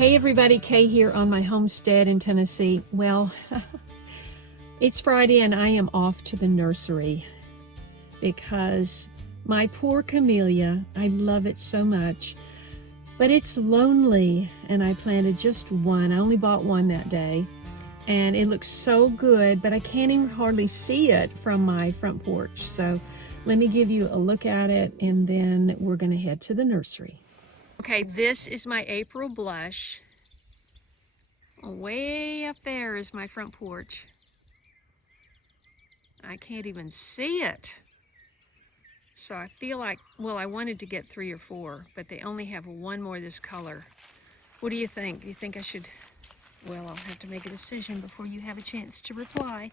Hey everybody, Kay here on my homestead in Tennessee. Well, it's Friday and I am off to the nursery because my poor camellia, I love it so much, but it's lonely and I planted just one. I only bought one that day and it looks so good, but I can't even hardly see it from my front porch. So let me give you a look at it and then we're gonna head to the nursery. Okay, this is my April blush. Way up there is my front porch. I can't even see it. So I feel like, well, I wanted to get 3 or 4, but they only have one more this color. What do you think? Do you think I should, well, I'll have to make a decision before you have a chance to reply.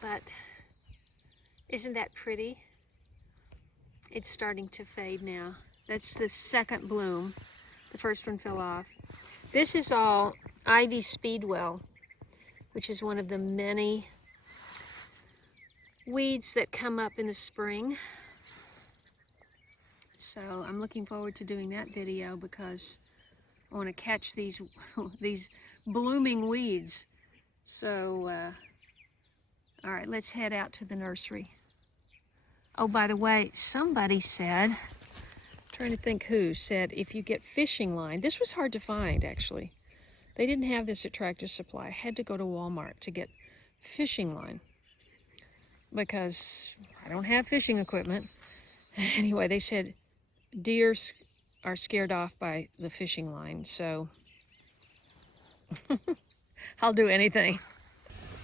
But isn't that pretty? It's starting to fade now. That's the second bloom. The first one fell off. This is all Ivy Speedwell, which is one of the many weeds that come up in the spring. So I'm looking forward to doing that video because I want to catch these blooming weeds. So, all right, let's head out to the nursery. Oh, by the way, somebody said, trying to think who said, if you get fishing line, this was hard to find actually. They didn't have this at Tractor Supply. I had to go to Walmart to get fishing line because I don't have fishing equipment. Anyway, they said deer are scared off by the fishing line, so I'll do anything.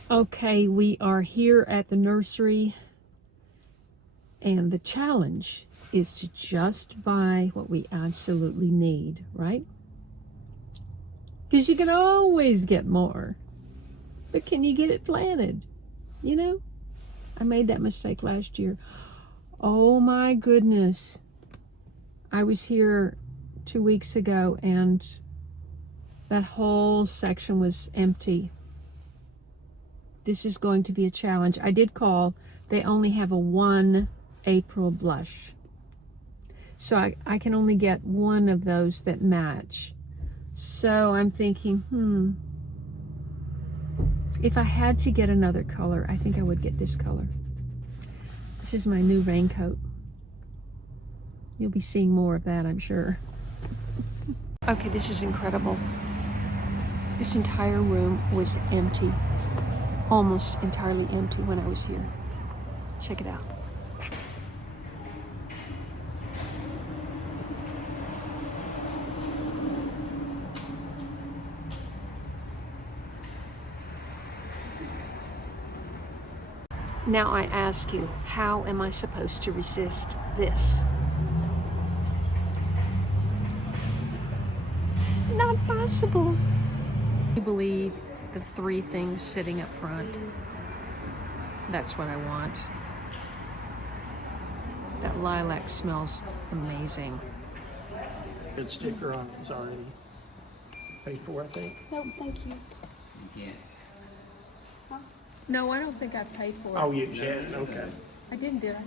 Okay, we are here at the nursery and the challenge is to just buy what we absolutely need, right? Because you can always get more, but can you get it planted? You know, I made that mistake last year. Oh my goodness. I was here 2 weeks ago and that whole section was empty. This is going to be a challenge. I did call. They only have a 1 April blush. So I can only get one of those that match. So I'm thinking, if I had to get another color, I think I would get this color. This is my new raincoat. You'll be seeing more of that, I'm sure. Okay, this is incredible. This entire room was empty. Almost entirely empty when I was here. Check it out. Now I ask you, how am I supposed to resist this? Not possible. I believe the 3 things sitting up front. That's what I want. That lilac smells amazing. Good sticker on it was already paid for, I think. No, thank you. You can't. No, I don't think I paid for it. Oh, you can, okay. I didn't, did I?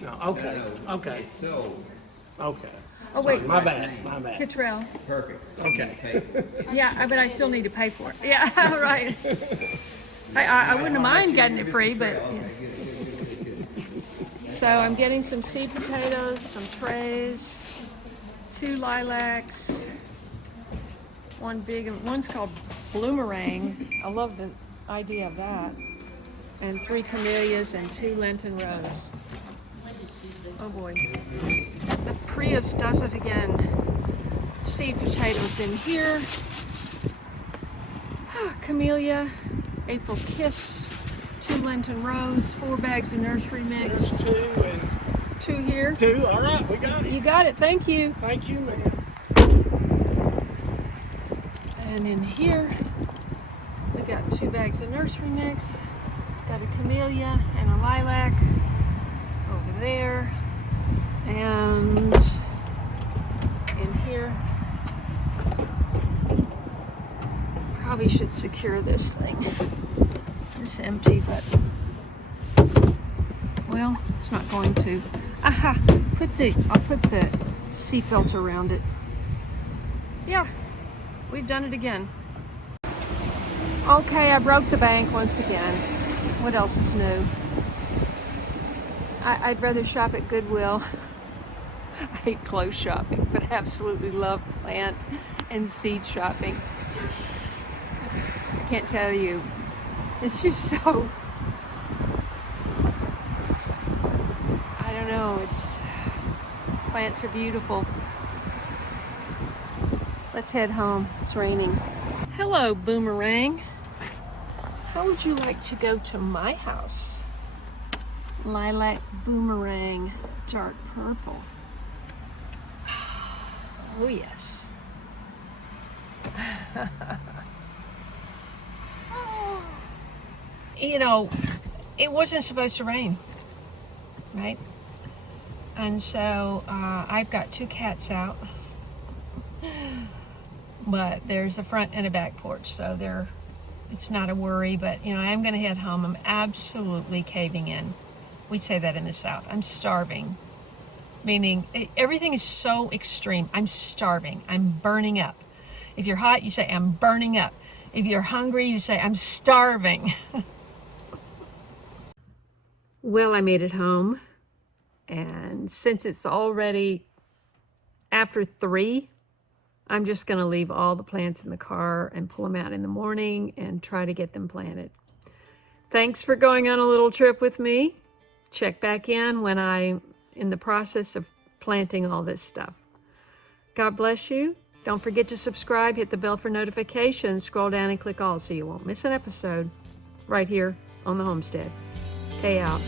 No, okay, okay, It's sold. okay. Oh, Sorry, wait. my bad, my bad. Kittrell. Perfect. Okay. Yeah, but I still need to pay for it. Yeah, right. I wouldn't mind getting it free, but. Yeah. So I'm getting some seed potatoes, some trays, 2 lilacs, one big, one's called Bloomerang. I love the idea of that. And 3 camellias and 2 Lenten roses. Oh boy. The Prius does it again. Seed potatoes in here. Camellia, April Kiss, 2 Lenten rose, 4 bags of nursery mix. There's 2 and 2 here. 2, all right, we got it. You got it, thank you. Thank you, man. And in here, we got 2 bags of nursery mix. Got a camellia and a lilac over there. And in here, probably should secure this thing. It's empty, but well, it's not going to. Aha! I'll put the sea filter around it. Yeah, we've done it again. Okay, I broke the bank once again. What else is new? I'd rather shop at Goodwill. I hate clothes shopping, but I absolutely love plant and seed shopping. I can't tell you. It's just so, I don't know, plants are beautiful. Let's head home. It's raining. Hello, Boomerang. How would you like to go to my house? Lilac Boomerang, dark purple. Oh yes. You know, it wasn't supposed to rain, right? And so I've got 2 cats out, but there's a front and a back porch, so it's not a worry. But you know, I'm going to head home. I'm absolutely caving in. We say that in the South. I'm starving, meaning everything is so extreme. I'm starving. I'm burning up. If you're hot, you say I'm burning up. If you're hungry, you say I'm starving. Well, I made it home, and since it's already after 3, I'm just going to leave all the plants in the car and pull them out in the morning and try to get them planted. Thanks for going on a little trip with me. Check back in when I'm in the process of planting all this stuff. God bless you. Don't forget to subscribe, hit the bell for notifications, scroll down and click all so you won't miss an episode right here on the homestead. Kaye out.